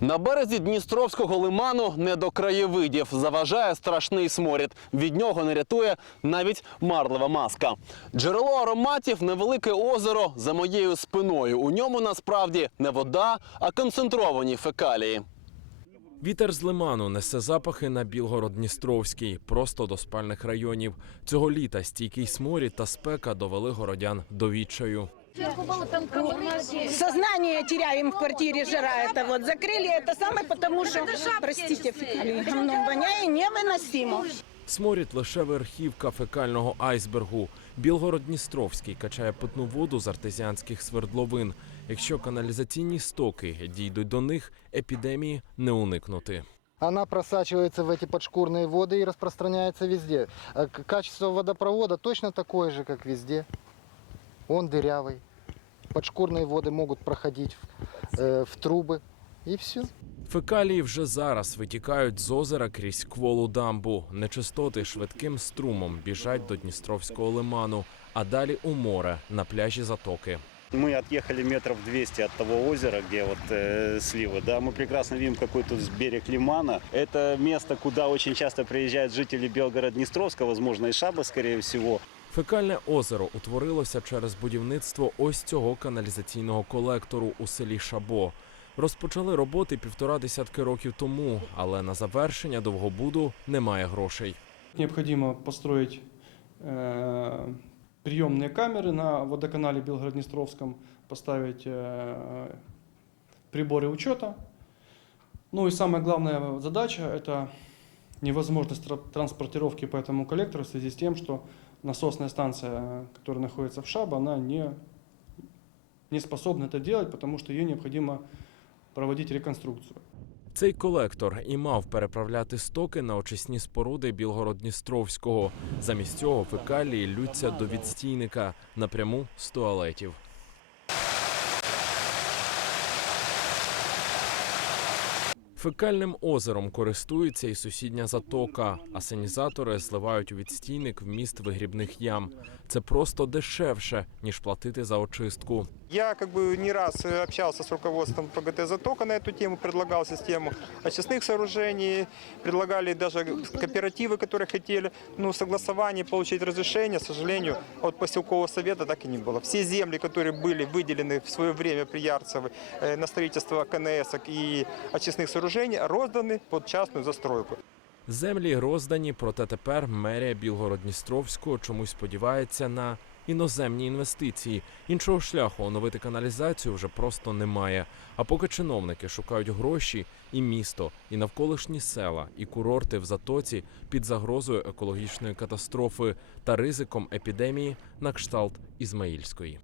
На березі Дністровського лиману не до краєвидів заважає страшний сморід. Від нього не рятує навіть марлева маска. Джерело ароматів невелике озеро за моєю спиною. У ньому насправді не вода, а концентровані фекалії. Вітер з лиману несе запахи на Білгород-Дністровський, просто до спальних районів. Цього літа стійкий сморід та спека довели городян до відчаю. Сознание теряем в квартире, жара это вот. Закрыли это самое, потому что, простите, фекалии, гамном воняет невыносимо. Сморід лише верхівка фекального айсбергу. Білгород-Дністровський качає питну воду з артезіанських свердловин. Якщо каналізаційні стоки дійдуть до них, епідемії не уникнути. Она просачивается в эти подшкурные воды и распространяется везде. А к- Качество водопровода точно такое же, как везде. Он дырявый. Подшкурные воды могут проходить в, э, в трубы. И все. Фекалії вже зараз витікають з озера крізь кволу дамбу. Нечистоти швидким струмом біжать до Дністровського лиману, а далі у море на пляжі затоки. Мы отъехали метров 200 от того озера, где вот э, сливы. Да, мы прекрасно видим, какой тут берег лимана. Это место, куда очень часто приезжают жители Белгород-Днестровска, возможно, и Шаба, скорее всего. Фекальне озеро утворилося через будівництво ось цього каналізаційного колектору у селі Шабо. Розпочали роботи півтора десятки років тому, але на завершення довгобуду немає грошей. Необходимо построить э, приемные камеры на водоканале Белгород-Днестровском, поставить э, приборы учета. Ну и самая главная задача – это невозможность тра- транспортировки по этому коллектору в связи с тем, что насосная станция, которая находится в ШАБ, она не, не способна это делать, потому что ее необходимо проводить реконструкцию. Цей колектор і мав переправляти стоки на очисні споруди Білгород-Дністровського. Замість цього фекалії лються до відстійника напряму з туалетів. Фекальним озером користується і сусідня затока. Асенізатори зливають у відстійник вміст вигрібних ям. Це просто дешевше ніж платити за очистку. Я как бы не раз э, общался с руководством ПГТ «Затока» на эту тему, предлагал систему очистных сооружений, предлагали даже кооперативы, которые хотели, ну, согласование, получить разрешение, к сожалению, от поселкового совета так и не было. Все земли, которые были выделены в свое время при Ярцевой э, на строительство КНС и очистных сооружений, розданы под частную застройку. Землі роздані, проте тепер мерія Білгород-Дністровського чомусь сподівається на іноземні інвестиції. Іншого шляху оновити каналізацію вже просто немає. А поки чиновники шукають гроші, і місто, і навколишні села, і курорти в затоці під загрозою екологічної катастрофи та ризиком епідемії на кшталт Ізмаїльської.